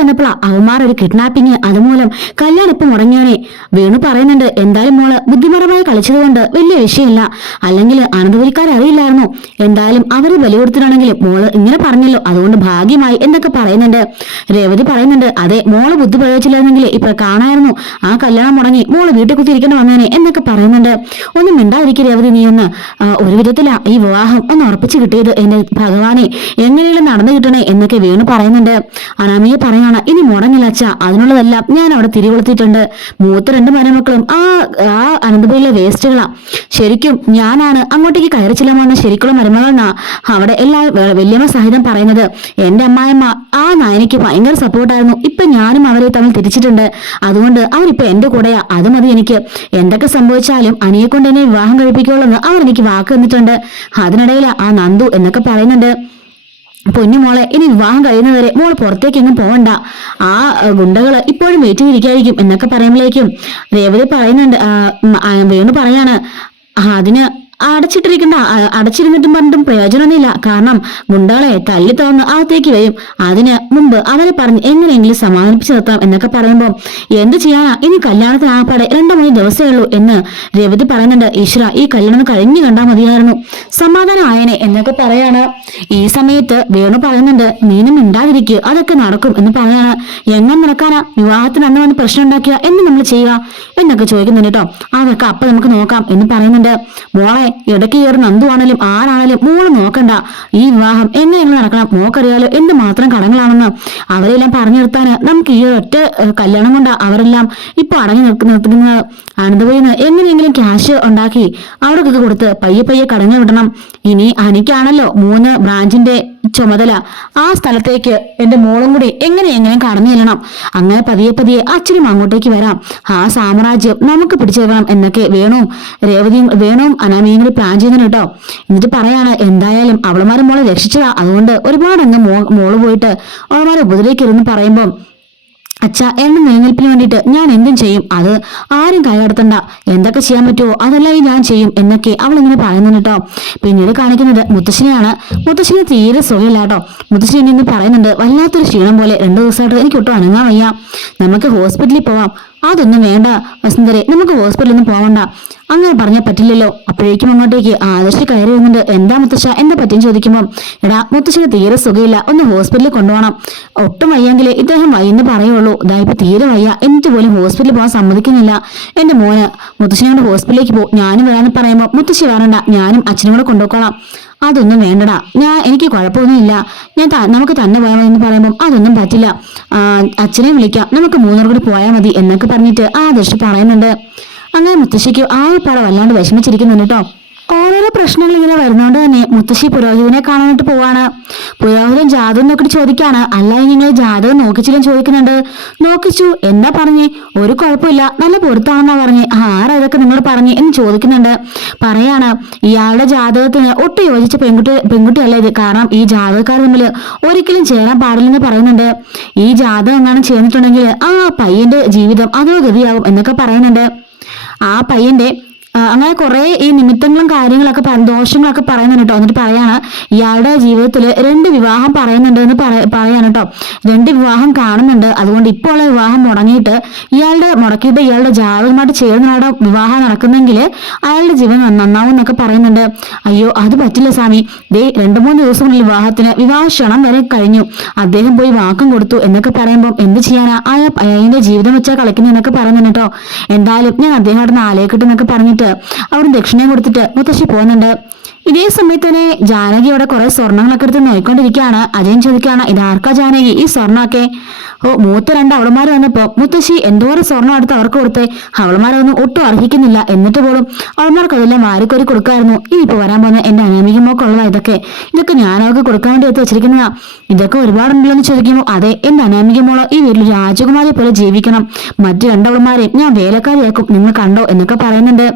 വന്നപ്പോഴാ അവന്മാർ ഒരു കിഡ്നാപ്പിങ് അതുമൂലം കല്യാണം ഇപ്പം മുടങ്ങിയാണേ. വേണു പറയുന്നുണ്ട് എന്തായാലും മോള് ബുദ്ധിപരമായി കളിച്ചതുകൊണ്ട് വലിയ വിഷയമില്ല, അല്ലെങ്കിൽ അനന്തപുരിക്കാരറിയില്ലായിരുന്നു. എന്തായാലും അവര് ബലി കൊടുത്തിട്ടാണെങ്കിലും മോള് ഇങ്ങനെ പറഞ്ഞല്ലോ, അതുകൊണ്ട് ഭാഗ്യമായി എന്നൊക്കെ പറയുന്നുണ്ട്. രേവതി പറയുന്നുണ്ട് അതെ, മോള് ബുദ്ധി പ്രയോഗിച്ചില്ലായിരുന്നെങ്കിൽ ഇപ്പൊ കാണായിരുന്നു, ആ കല്യാണം മുടങ്ങി മോള് വീട്ടിൽ കുത്തിയിരിക്കേണ്ടി വന്നേനെ എന്നൊക്കെ പറയുന്നുണ്ട്. ഒന്നും മിണ്ടാതിരിക്കും രേവതി, നീ ഒന്ന് ഒരു വിധത്തിലാ ഈ വിവാഹം ഒന്ന് ഉറപ്പിച്ചു കിട്ടിയത്, എന്റെ ഭഗവാനെ എങ്ങനെയുള്ള നടന്നു കിട്ടണേ എന്നൊക്കെ വേണു പറയുന്നുണ്ട്. അനാമിയെ പറയാണ് ഇനി മുടങ്ങില്ല അച്ഛ, അതിനുള്ളതെല്ലാം ഞാൻ അവിടെ തിരികൊളുത്തിയിട്ടുണ്ട്. മൂത്ത രണ്ട് മരുമക്കളും ആ അനന്തപുരിയിലെ വേസ്റ്റുകളാ. ശരിക്കും ഞാനാണ് അങ്ങോട്ടേക്ക് കയറി ചെല്ലാമെന്ന ശരിക്കുള്ള മരുമകളെന്നാ അവിടെ എല്ലാവരും വല്യമ്മ സഹിതം പറയുന്നത്. എന്റെ അമ്മായിമ്മ ആ നായനയ്ക്ക് ഭയങ്കര സപ്പോർട്ടായിരുന്നു. ഇപ്പൊ ഞാനും അവരെ തമ്മിൽ തിരിച്ചിട്ടുണ്ട്, അതുകൊണ്ട് അവരിപ്പൊ എന്റെ കൂടെയാ. അത് മതി എനിക്ക്, എന്തൊക്കെ സംഭവിച്ചാലും അനിയെ കൊണ്ട് എന്നെ വിവാഹം കഴിപ്പിക്കുള്ളൂ അവർ എനിക്ക് വാക്ക് തന്നിട്ടുണ്ട്. അതിനിടയിൽ ആ നന്ദു എന്നൊക്കെ പറയുന്നുണ്ട്. പൊന്നുമോളെ ഇനി വിവാഹം കഴിയുന്നവരെ മോള് പുറത്തേക്കെങ്ങും പോകണ്ട, ആ ഗുണ്ടകള് ഇപ്പോഴും വെയിറ്റ് ചെയ്തിരിക്കായിരിക്കും എന്നൊക്കെ പറയുമ്പോഴേക്കും രേവതി പറയുന്നുണ്ട്, വേണു പറയാണ് അതിന് അടച്ചിരുന്നിട്ടും പറഞ്ഞിട്ടും പ്രയോജനമൊന്നുമില്ല. കാരണം ഗുണ്ടകളെ തല്ലി തുറന്ന് അകത്തേക്ക് വരും. അതിന് മുമ്പ് അവരെ പറഞ്ഞ് എങ്ങനെയെങ്കിലും സമാധാനിപ്പിച്ചു നിർത്താം എന്നൊക്കെ പറയുമ്പോൾ എന്ത് ചെയ്യാനാ, ഇനി കല്യാണത്തിന് ആപ്പാടെ 2-3 ദിവസമേ ഉള്ളൂ എന്ന് രേവതി പറയുന്നുണ്ട്. ഈശ്വര, ഈ കല്യാണം കഴിഞ്ഞു കണ്ടാൽ മതിയായിരുന്നു, സമാധാനം ആയനെ എന്നൊക്കെ പറയാണ്. ഈ സമയത്ത് വേണു പറയുന്നുണ്ട് നീനും മിണ്ടാതിരിക്കുക, അതൊക്കെ നടക്കും എന്ന് പറയാണ്. എങ്ങനെ നടക്കാനാ, വിവാഹത്തിന് അന്ന് വന്ന് പ്രശ്നം ഉണ്ടാക്കിയ എന്ന് നമ്മൾ ചെയ്യുക എന്നൊക്കെ ചോദിക്കുന്നുണ്ട് കേട്ടോ. അതൊക്കെ അപ്പൊ നമുക്ക് നോക്കാം എന്ന് പറയുന്നുണ്ട്. മോളെ ഇടയ്ക്ക് കയറി നന്ദുവാണേലും ആരാണേലും മോള് നോക്കണ്ട, ഈ വിവാഹം എങ്ങനെയെങ്കിലും നടക്കണം. മോക്കറിയാലോ എന്ത് മാത്രം കടങ്ങളാണെന്ന്. അവരെല്ലാം പറഞ്ഞു നിർത്താന് നമുക്ക് ഈ ഒറ്റ കല്യാണം കൊണ്ടാ അവരെല്ലാം ഇപ്പൊ അടങ്ങി നിർത്തുന്നത്. അനന്തപുരിയിൽ നിന്ന് എങ്ങനെയെങ്കിലും ക്യാഷ് ഉണ്ടാക്കി അവർക്കൊക്കെ കൊടുത്ത് പയ്യെ പയ്യെ കടങ്ങൾ വിടണം. ഇനി എനിക്കാണല്ലോ 3 ബ്രാഞ്ചിന്റെ ചുമതല, ആ സ്ഥലത്തേക്ക് എന്റെ മോളും കൂടി എങ്ങനെയെങ്കിലും കടന്നു ചെല്ലണം. അങ്ങനെ പതിയെ പതിയെ അച്ഛനും അങ്ങോട്ടേക്ക് വരാം, ആ സാമ്രാജ്യം നമുക്ക് പിടിച്ചേക്കണം എന്നൊക്കെ വേണുവും അനാമിയും കൂടി പ്ലാൻ ചെയ്യുന്നു കേട്ടോ. എന്നിട്ട് പറയാണ് എന്തായാലും അവളുമാരെ മോളെ രക്ഷിച്ചതാ, അതുകൊണ്ട് ഒരുപാട് അങ്ങ് മോള് പോയിട്ട് അവളുമാരെ ഉപദ്രവിക്കരുതെന്ന് പറയുമ്പോൾ അച്ഛ എന്നെ നിലനിൽപ്പിന് വേണ്ടിയിട്ട് ഞാൻ എന്തും ചെയ്യും, അത് ആരും കൈകടത്തണ്ട, എന്തൊക്കെ ചെയ്യാൻ പറ്റുമോ അതെല്ലാം ഞാൻ ചെയ്യും എന്നൊക്കെ അവൾ ഇങ്ങനെ പറയുന്നുണ്ട് കേട്ടോ. പിന്നീട് കാണിക്കുന്നത് മുത്തശ്ശിനെയാണ്. മുത്തശ്ശിന് തീരെ സുഖമില്ല കേട്ടോ. മുത്തശ്ശി ഇന്ന് പറയുന്നുണ്ട് വല്ലാത്തൊരു ക്ഷീണം പോലെ, 2 ദിവസമായിട്ട് എനിക്ക് ഒട്ടും അനങ്ങാൻ വയ്യ, നമുക്ക് ഹോസ്പിറ്റലിൽ പോവാം. അതൊന്നും വേണ്ട വസുന്ധരെ, നമുക്ക് ഹോസ്പിറ്റലൊന്നും പോവണ്ട. അങ്ങനെ പറഞ്ഞാൽ പറ്റില്ലല്ലോ. അപ്പോഴേക്കും അങ്ങോട്ടേക്ക് ആദർശ് കയറി വരുന്നുണ്ട്. എന്താ മുത്തശ്ശ എന്താ പറ്റിയെന്ന് ചോദിക്കുമ്പോൾ എടാ മുത്തശ്ശിന് തീരെ സുഖമില്ല, ഒന്ന് ഹോസ്പിറ്റലിൽ കൊണ്ടുപോകണം, ഒട്ടും വയ്യെങ്കിലേ ഇദ്ദേഹം വയ്യെന്ന് പറയുള്ളൂ, ഇതായിപ്പോ തീരെ വയ്യ, എന്നിട്ട് പോലും ഹോസ്പിറ്റലിൽ പോകാൻ സമ്മതിക്കുന്നില്ല എന്റെ മോന്. മുത്തശ്ശിനോട് ഹോസ്പിറ്റലിലേക്ക് പോകും, ഞാനും വരാന്ന് പറയുമ്പോൾ മുത്തശ്ശി വരണ്ട, ഞാനും അച്ഛനും കൂടെ കൊണ്ടുപോയിക്കോളാം. അതൊന്നും വേണ്ടടാ, എനിക്ക് കുഴപ്പമൊന്നുമില്ല, നമുക്ക് തന്നെ പോയാൽ മതി എന്ന് പറയുമ്പോൾ അതൊന്നും പറ്റില്ല, അച്ഛനെ വിളിക്കാം, നമുക്ക് 3 കൂടി പോയാൽ മതി എന്നൊക്കെ പറഞ്ഞിട്ട് ആദർശ് പറയുന്നുണ്ട്. അങ്ങനെ മുത്തശ്ശിക്ക് ആകെപ്പാടെ വല്ലാണ്ട് വിഷമിച്ചിരിക്കുന്നുണ്ട് കേട്ടോ. ഓരോരോ പ്രശ്നങ്ങൾ ഇങ്ങനെ വരുന്നോണ്ട് തന്നെ മുത്തശ്ശി പുരോഹിതനെ കാണാനായിട്ട് പോവാണ്. പുരോഹിതൻ ജാതകം നോക്കിട്ട് ചോദിക്കാണ്, അല്ല നിങ്ങൾ ജാതകം നോക്കിച്ചില്ലെന്ന് ചോദിക്കുന്നുണ്ട്. നോക്കിച്ചു, എന്താ പറഞ്ഞേ? ഒരു കുഴപ്പമില്ല, നല്ല പൊരുത്താണെന്നാ പറഞ്ഞേ. ആരാ ഇതൊക്കെ നിങ്ങൾ പറഞ്ഞേ എന്ന് ചോദിക്കുന്നുണ്ട്. പറയാണ് ഇയാളുടെ ജാതകത്തിന് ഒട്ടും യോജിച്ച പെൺകുട്ടിയല്ല ഇത്, കാരണം ഈ ജാതകക്കാർ തമ്മിൽ ഒരിക്കലും ചേരാൻ പാടില്ലെന്ന് പറയുന്നുണ്ട്. ഈ ജാതകം എങ്ങാനും ചേർന്നിട്ടുണ്ടെങ്കിൽ ആ പയ്യന്റെ ജീവിതം അതോ ഗതിയാവും എന്നൊക്കെ പറയുന്നുണ്ട്. ആ പയ്യന്റെ അങ്ങനെ കുറെ ഈ നിമിത്തങ്ങളും കാര്യങ്ങളൊക്കെ ദോഷങ്ങളൊക്കെ പറയുന്നുണ്ട് കേട്ടോ. എന്നിട്ട് പറയാണ് ഇയാളുടെ ജീവിതത്തിൽ 2 വിവാഹം പറയുന്നുണ്ട് എന്ന് പറയാണ് കേട്ടോ. 2 വിവാഹം കാണുന്നുണ്ട്, അതുകൊണ്ട് ഇപ്പോൾ ഉള്ള വിവാഹം മുടക്കിയിട്ട് ഇയാളുടെ ജാതകമായിട്ട് ചേർന്നാണ് വിവാഹം നടക്കുന്നെങ്കിൽ അയാളുടെ ജീവൻ നന്നാവും എന്നൊക്കെ പറയുന്നുണ്ട്. അയ്യോ അത് പറ്റില്ല സ്വാമി, 2-3 ദിവസം മുന്നിൽ വിവാഹ ക്ഷണം വരെ കഴിഞ്ഞു, അദ്ദേഹം പോയി വാക്കും കൊടുത്തു എന്നൊക്കെ പറയുമ്പോൾ എന്ത് ചെയ്യാനാ, അയാളുടെ ജീവിതം വെച്ചാൽ കളിക്കുന്നു എന്നൊക്കെ പറയുന്നുണ്ട് കേട്ടോ. എന്തായാലും ഞാൻ അദ്ദേഹമായിട്ട് ആലേക്കട്ടെ എന്നൊക്കെ പറഞ്ഞിട്ട് അവർ ദക്ഷിണയും കൊടുത്തിട്ട് മുത്തശ്ശി പോകുന്നുണ്ട്. ഇതേ സമയത്ത് തന്നെ ജാനകി അവിടെ കുറെ സ്വർണ്ണങ്ങളൊക്കെ എടുത്ത് നോക്കിക്കൊണ്ടിരിക്കുകയാണ്. അജയൻ ചോദിക്കുകയാണ് ഇതാർക്കാ ജാനകി ഈ സ്വർണ്ണമൊക്കെ? മൂത്ത 2 അവളുമാർ വന്നപ്പോ മുത്തശ്ശി എന്തോരം സ്വർണ്ണം എടുത്ത് അവർക്ക് കൊടുത്തേ, അവളുമാരൊന്നും ഒട്ടും അർഹിക്കുന്നില്ല, എന്നിട്ട് പോലും അവളുമാർക്ക് അതെല്ലാം വാരിക്കോരി കൊടുക്കായിരുന്നു. ഇനിയിപ്പോ വരാൻ പോകുന്ന എന്റെ അനാമികമോക്കുള്ളതാ ഇതൊക്കെ ഞാൻ അവർക്ക് കൊടുക്കാൻ വേണ്ടി എടുത്ത് വെച്ചിരിക്കുന്നതാ, ഇതൊക്കെ ഒരുപാടുണ്ടല്ലോ എന്ന് ചോദിക്കുമ്പോൾ അതെ, എന്റെ അനാമികമോളോ ഈ വീട്ടിൽ രാജകുമാരിയെ പോലെ ജീവിക്കണം, മറ്റു 2 അവളുമാരെയും ഞാൻ വേലക്കാരിയാക്കും, നിങ്ങൾ കണ്ടോ എന്നൊക്കെ പറയുന്നുണ്ട്.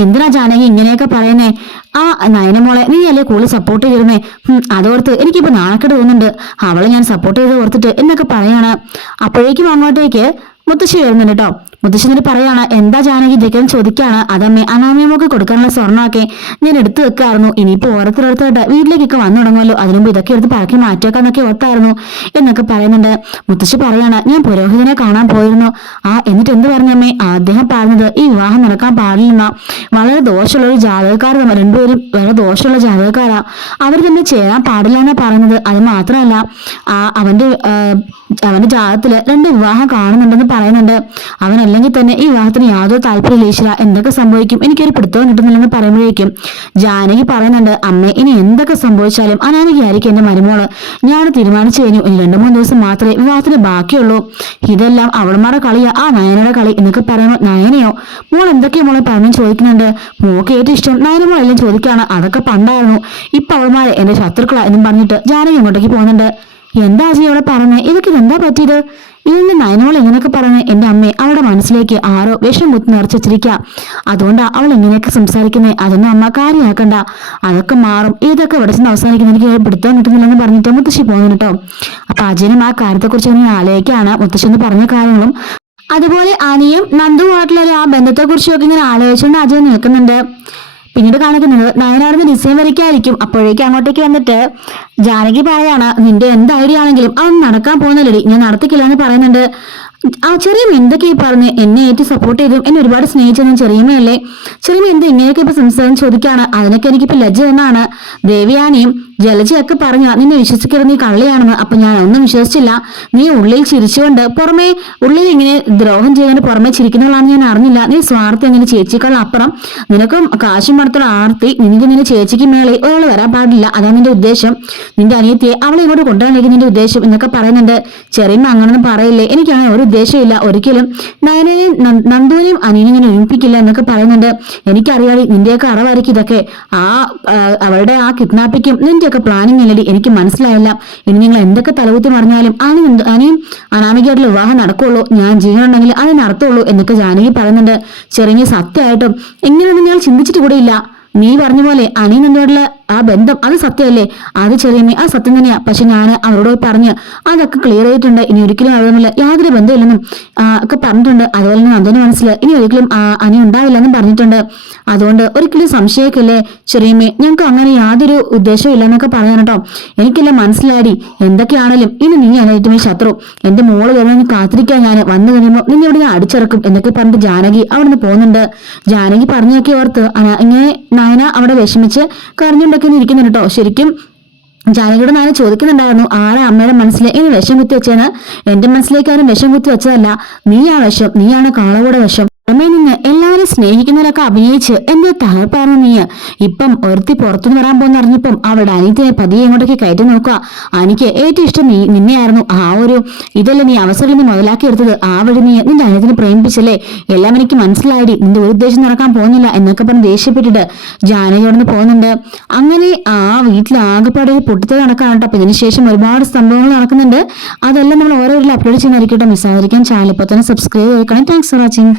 എന്തിനാ ജാനകി ഇങ്ങനെയൊക്കെ പറയുന്നേ? ആ നയനമോളെ നീ അല്ലേ കൂടുതൽ സപ്പോർട്ട് ചെയ്തിരുന്നേ, അതോർത്ത് എനിക്കിപ്പോ നാണക്കേട് തോന്നുന്നുണ്ട്, അവളെ ഞാൻ സപ്പോർട്ട് ചെയ്ത് ഓർത്തിട്ട് എന്നൊക്കെ പറയാണ്. അപ്പോഴേക്കും അങ്ങോട്ടേക്ക് മുത്തശ്ശി വരുന്നുണ്ട് കേട്ടോ. മുത്തശ്ശനോട് പറയാണ്, എന്താ ജാനകി ഇതൊക്കെ ചോദിക്കാണ്. അതമ്മേ, അനാമിയമൊക്കെ കൊടുക്കാനുള്ള സ്വർണ്ണമൊക്കെ ഞാൻ എടുത്തു വെക്കായിരുന്നു. ഇനിയിപ്പോ ഓരോരുത്തരോരുത്തരായിട്ട് വീട്ടിലേക്കൊക്കെ വന്നു തുടങ്ങുമല്ലോ, അതിനുമ്പ് ഇതൊക്കെ എടുത്ത് പറക്കി മാറ്റിവെക്കാന്നൊക്കെ ഓർത്തായിരുന്നു എന്നൊക്കെ പറയുന്നുണ്ട്. മുത്തശ്ശി പറയാണ്, ഞാൻ പുരോഹിതനെ കാണാൻ പോയിരുന്നു. എന്നിട്ട് എന്ത് പറഞ്ഞമ്മേ? അദ്ദേഹം പറഞ്ഞത് ഈ വിവാഹം നടക്കാൻ പാടില്ലെന്ന. വളരെ ദോഷമുള്ള ഒരു ജാതകക്കാർ രണ്ടുപേരും വളരെ ദോഷമുള്ള ജാതകക്കാരാ, അവർ തമ്മിൽ ചേരാൻ പാടില്ല എന്നാ പറയുന്നത്. അത് മാത്രമല്ല, അവന്റെ ജാതകത്തില് 2 വിവാഹം കാണുന്നുണ്ടെന്ന് പറയുന്നുണ്ട്. അവനല്ലെങ്കിൽ തന്നെ ഈ വിവാഹത്തിന് യാതൊരു താല്പര്യമില്ല. ഈശ്വര, എന്തൊക്കെ സംഭവിക്കും, എനിക്കൊരു പിടുത്തവും കിട്ടുന്നില്ലെന്ന് പറയുമ്പോഴേക്കും ജാനകി പറയുന്നുണ്ട്, അമ്മേ, ഇനി എന്തൊക്കെ സംഭവിച്ചാലും അനാമികയായിരിക്കും എന്റെ മരുമോള്. ഞാൻ തീരുമാനിച്ചു കഴിഞ്ഞു. ഇനി 2-3 ദിവസം മാത്രമേ വിവാഹത്തിന് ബാക്കിയുള്ളൂ. ഇതെല്ലാം അവളുമാരുടെ കളിയാ, ആ നയനയുടെ കളി എന്നൊക്കെ പറയുമ്പോൾ, നയനയോ മോൾ എന്തൊക്കെയാ മോളെ പറഞ്ഞു ചോദിക്കുന്നുണ്ട്. മോക്ക് ഏറ്റവും ഇഷ്ടം നയനമോളെല്ലാം ചോദിക്കാണ്. അതൊക്കെ പണ്ടായിരുന്നു, ഇപ്പൊ അവളുമാരെ എന്റെ ശത്രുക്കളാ എന്നും പറഞ്ഞിട്ട് ജാനകി അങ്ങോട്ടേക്ക് പോകുന്നുണ്ട്. എന്താ അജി അവിടെ പറഞ്ഞേ? ഇതൊക്കെ എന്താ പറ്റിയത്? ഇതിന്റെ നയനോൾ എങ്ങനെയൊക്കെ പറഞ്ഞ്? എന്റെ അമ്മയെ അവളുടെ മനസ്സിലേക്ക് ആരോ വിഷം കുത്തി നിറച്ചിരിക്കുക. അതുകൊണ്ടാ അവൾ എങ്ങനെയൊക്കെ സംസാരിക്കുന്നേ. അതൊന്നും അമ്മ കാര്യമാക്കണ്ട, അതൊക്കെ മാറും. ഇതൊക്കെ ഇവിടെ ചെന്ന് അവസാനിക്കുന്ന എനിക്ക് പിടുത്തം കിട്ടുന്നില്ലെന്ന് പറഞ്ഞിട്ട് മുത്തശ്ശി പോകുന്നു കേട്ടോ. അപ്പൊ അജയനും ആ കാര്യത്തെക്കുറിച്ച് ഇങ്ങനെ ആലോചിക്കാണ്. മുത്തശ്ശി എന്ന് പറഞ്ഞ കാര്യങ്ങളും അതുപോലെ അനിയും നന്ദുമായിട്ടുള്ള ആ ബന്ധത്തെക്കുറിച്ചും ഒക്കെ ഇങ്ങനെ ആലോചിച്ചുകൊണ്ട് അജയൻ നിൽക്കുന്നുണ്ട്. പിന്നീട് കാണിക്കുന്നത് നയനാറിന് ഡിസൈൻ വരയ്ക്കായിരിക്കും. അപ്പോഴേക്കും അങ്ങോട്ടേക്ക് വന്നിട്ട് ജാനകി പറയാണ്, നിന്റെ എന്ത് ഐഡിയ ആണെങ്കിലും അതൊന്നും നടക്കാൻ പോകുന്നില്ലടി, ഞാൻ നടത്തിക്കില്ല എന്ന് പറയുന്നുണ്ട്. ചെറിയമ്മ എന്തൊക്കെയാ പറഞ്ഞ് എന്നെ ഏറ്റവും സപ്പോർട്ട് ചെയ്തും എന്നെ ഒരുപാട് സ്നേഹിച്ചതും ചെറിയമ്മയല്ലേ? ചെറിയമ്മ എന്ത് ഇങ്ങനെയൊക്കെ ഇപ്പൊ സംസാരം ചോദിക്കാണ്? അതിനൊക്കെ എനിക്കിപ്പോ ലജ്ജ എന്നാണ്. ദേവിയാനിയും ജലജയൊക്കെ പറഞ്ഞ നിന്നെ വിശ്വസിക്കരുത്, നീ കള്ളിയാണെന്ന്. അപ്പൊ ഞാൻ ഒന്നും വിശ്വസിച്ചില്ല. നീ ഉള്ളിൽ ചിരിച്ചുകൊണ്ട് പുറമെ ഉള്ളിൽ ഇങ്ങനെ ദ്രോഹം ചെയ്യുന്നതിന് പുറമെ ചിരിക്കുന്നവളാണെന്ന് ഞാൻ അറിഞ്ഞില്ല. നീ സ്വാർത്ഥി അങ്ങനെ ചേച്ചിക്കാൾ അപ്പുറം നിനക്കും കാശും മടത്തുള്ള ആർത്തി. നിനക്ക് നിന്റെ ചേച്ചിക്ക് മേളെ ഒരാൾ വരാൻ പാടില്ല, അതാണ് നിന്റെ ഉദ്ദേശം. നിന്റെ അനിയത്തിയെ അവളെ ഇങ്ങോട്ട് കൊണ്ടുവരാനായിരിക്കും നിന്റെ ഉദ്ദേശം എന്നൊക്കെ പറയുന്നുണ്ട്. ചെറിയമ്മ അങ്ങനൊന്നും പറയില്ലേ, എനിക്കാണ് ഒരു ഉദ്ദേശമില്ല. ഒരിക്കലും നയനെയും നന്ദുവിനെയും അനിയനെയും ഇങ്ങനെ ഒഴിപ്പിക്കില്ല എന്നൊക്കെ പറയുന്നുണ്ട്. എനിക്കറിയാതെ നിന്റെയൊക്കെ അറിവായിരിക്കും ഇതൊക്കെ. അവളുടെ ആ കിഡ്നാപ്പിക്കും നിന്റെയൊക്കെ പ്ലാനിങ് അല്ലടി, എനിക്ക് മനസ്സിലായില്ല. ഇനി നിങ്ങൾ എന്തൊക്കെ തലകുത്തി മറിഞ്ഞാലും അനിയും അനാമികയായിട്ടുള്ള വിവാഹം നടക്കുള്ളൂ. ഞാൻ ജീവനുണ്ടെങ്കിൽ അത് നടത്തുള്ളൂ എന്നൊക്കെ ജാനകി പറയുന്നുണ്ട്. ചെറിയ സത്യമായിട്ടും എങ്ങനെയൊന്നും ഞാൻ ചിന്തിച്ചിട്ട് കൂടെ ഇല്ല. നീ പറഞ്ഞ പോലെ അനി നിന്നോടുള്ള ആ ബന്ധം അത് സത്യമല്ലേ? അത് ചെറിയമ്മ ആ സത്യം തന്നെയാ. പക്ഷെ ഞാൻ അവരോട് പറഞ്ഞ് അതൊക്കെ ക്ലിയർ ചെയ്തിട്ടുണ്ട്. ഇനി ഒരിക്കലും അവരുമില്ല യാതൊരു ബന്ധമില്ലെന്നും ഒക്കെ പറഞ്ഞിട്ടുണ്ട്. അതുപോലെ തന്നെ അതിന്റെ മനസ്സിൽ ഇനി ഒരിക്കലും അനി ഉണ്ടാവില്ലെന്നും പറഞ്ഞിട്ടുണ്ട്. അതുകൊണ്ട് ഒരിക്കലും സംശയിക്കല്ലേ ചെറിയമ്മേ, ഞങ്ങൾക്ക് അങ്ങനെ യാതൊരു ഉദ്ദേശവും ഇല്ലെന്നൊക്കെ പറയാൻ കേട്ടോ. എനിക്കെല്ലാം മനസ്സിലായി. എന്തൊക്കെയാണെങ്കിലും ഇനി നീ ഏറ്റവും ശത്രു. എന്റെ മോള് വരുന്ന കാത്തിരിക്കാൻ ഞാൻ വന്നു കഴിയുമ്പോൾ നിന്നെ ഇവിടെ ഞാൻ അടിച്ചിറക്കും എന്നൊക്കെ പറഞ്ഞിട്ട് ജാനകി അവിടുന്ന് പോകുന്നുണ്ട്. ജാനകി പറഞ്ഞൊക്കെ ഓർത്ത് ഇങ്ങനെ നയന അവിടെ വിഷമിച്ച് കരഞ്ഞുണ്ടൊക്കെ ഇരിക്കുന്നുണ്ട് കേട്ടോ. ശരിക്കും ജാനകിയോട് ഞാൻ ചോദിക്കുന്നുണ്ടായിരുന്നു, ആരാ അമ്മയുടെ മനസ്സിൽ ഇനി വിഷം കുത്തി വെച്ചേന്ന്? എന്റെ മനസ്സിലേക്ക് ആരും വിഷം കുത്തി വെച്ചതല്ല, നീ ആ വിഷം, നീയാണ് കാളകൂടെ വിഷം. അമ്മയിൽ നിന്ന് എല്ലാവരും സ്നേഹിക്കുന്നവരൊക്കെ അഭിനയിച്ച് എന്തോ തകർപ്പായിരുന്നു നീ. ഇപ്പം ഒരുത്തി പുറത്തുനിന്ന് വരാൻ പോകുന്ന അറിഞ്ഞപ്പം അവളുടെ അനിയത്തിനെ പതിയെ ഇങ്ങോട്ടേക്ക് കയറ്റി നോക്കുക. എനിക്ക് ഏറ്റവും ഇഷ്ടം നിന്നെയായിരുന്നു. ആ ഒരു ഇതല്ലേ നീ അവസരം നീ മുതലാക്കി എടുത്തത്. ആ വഴി നീ നിന്റെ അനിയത്തിനെ പ്രേമിപ്പിച്ചല്ലേ? എല്ലാം എനിക്ക് മനസ്സിലായി. നിന്റെ ഒരു ഉദ്ദേശം നടക്കാൻ പോകുന്നില്ല എന്നൊക്കെ പറഞ്ഞ് ദേഷ്യപ്പെട്ടിട്ട് ജാനകിയോടന്ന് പോകുന്നുണ്ട്. അങ്ങനെ ആ വീട്ടിൽ ആകെപ്പാടെ പൊട്ടിത്തൽ നടക്കാണ് കേട്ടോ. അപ്പൊ ഇതിനുശേഷം ഒരുപാട് സംഭവങ്ങൾ നടക്കുന്നുണ്ട്. അതെല്ലാം നമ്മൾ ഓരോ അപ്ലോഡ് ചെയ്യുന്നതായിരിക്കും കേട്ടോ. മിസ്സായിരിക്കാൻ ചാനൽ ഇപ്പോൾ തന്നെ സബ്സ്ക്രൈബ് ചെയ്യണം. Thanks for watching.